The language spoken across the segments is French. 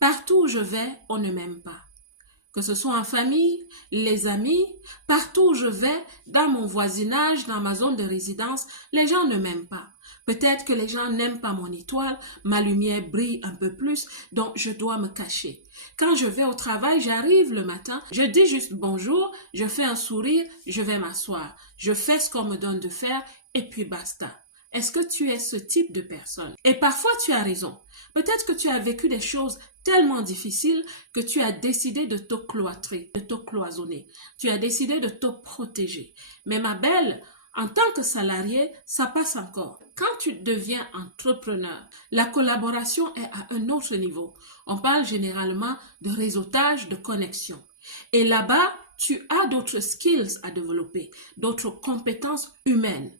Partout où je vais, on ne m'aime pas. Que ce soit en famille, les amis, partout où je vais, dans mon voisinage, dans ma zone de résidence, les gens ne m'aiment pas. Peut-être que les gens n'aiment pas mon étoile, ma lumière brille un peu plus, donc je dois me cacher. Quand je vais au travail, j'arrive le matin, je dis juste bonjour, je fais un sourire, je vais m'asseoir. Je fais ce qu'on me donne de faire et puis basta. Est-ce que tu es ce type de personne? Et parfois tu as raison. Peut-être que tu as vécu des choses tellement difficiles que tu as décidé de te cloîtrer, de te cloisonner. Tu as décidé de te protéger. Mais ma belle, en tant que salarié, ça passe encore. Quand tu deviens entrepreneur, la collaboration est à un autre niveau. On parle généralement de réseautage, de connexion. Et là-bas, tu as d'autres skills à développer, d'autres compétences humaines.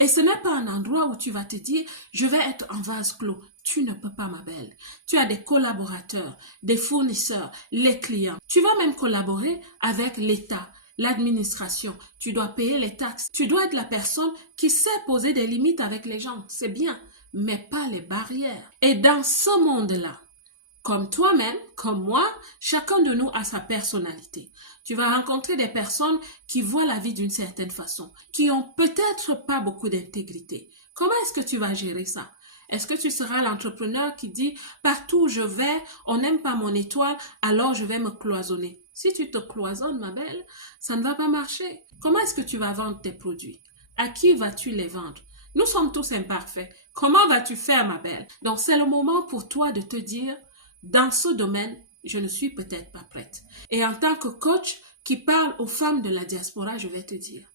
Et ce n'est pas un endroit où tu vas te dire, je vais être en vase clos. Tu ne peux pas, ma belle. Tu as des collaborateurs, des fournisseurs, les clients. Tu vas même collaborer avec l'État, l'administration. Tu dois payer les taxes. Tu dois être la personne qui sait poser des limites avec les gens. C'est bien, mais pas les barrières. Et dans ce monde-là, comme toi-même, comme moi, chacun de nous a sa personnalité. Tu vas rencontrer des personnes qui voient la vie d'une certaine façon, qui ont peut-être pas beaucoup d'intégrité. Comment est-ce que tu vas gérer ça? Est-ce que tu seras l'entrepreneur qui dit « Partout où je vais, on n'aime pas mon étoile, alors je vais me cloisonner ». Si tu te cloisonnes, ma belle, ça ne va pas marcher. Comment est-ce que tu vas vendre tes produits? À qui vas-tu les vendre? Nous sommes tous imparfaits. Comment vas-tu faire, ma belle? Donc, c'est le moment pour toi de te dire « Dans ce domaine, je ne suis peut-être pas prête ». Et en tant que coach qui parle aux femmes de la diaspora, je vais te dire,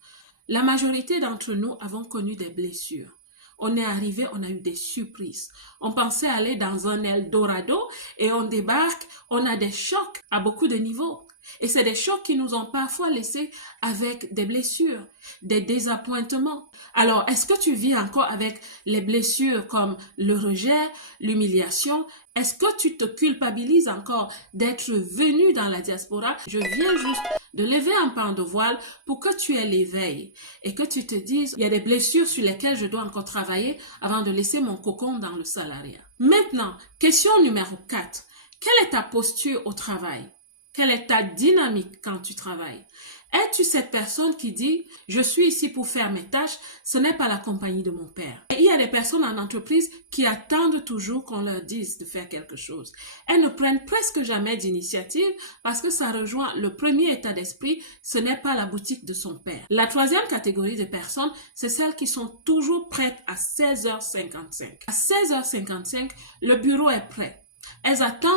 la majorité d'entre nous avons connu des blessures. On est arrivé, on a eu des surprises. On pensait aller dans un Eldorado et on débarque, on a des chocs à beaucoup de niveaux. Et c'est des chocs qui nous ont parfois laissés avec des blessures, des désappointements. Alors, est-ce que tu vis encore avec les blessures comme le rejet, l'humiliation? Est-ce que tu te culpabilises encore d'être venu dans la diaspora? Je viens juste de lever un pan de voile pour que tu aies l'éveil et que tu te dises, il y a des blessures sur lesquelles je dois encore travailler avant de laisser mon cocon dans le salariat. Maintenant, question numéro 4. Quelle est ta posture au travail? Quelle est ta dynamique quand tu travailles? Es-tu cette personne qui dit « Je suis ici pour faire mes tâches, ce n'est pas la compagnie de mon père ». Et il y a des personnes en entreprise qui attendent toujours qu'on leur dise de faire quelque chose. Elles ne prennent presque jamais d'initiative parce que ça rejoint le premier état d'esprit, ce n'est pas la boutique de son père. La troisième catégorie de personnes, c'est celles qui sont toujours prêtes à 16h55. À 16h55, le bureau est prêt. Elles attendent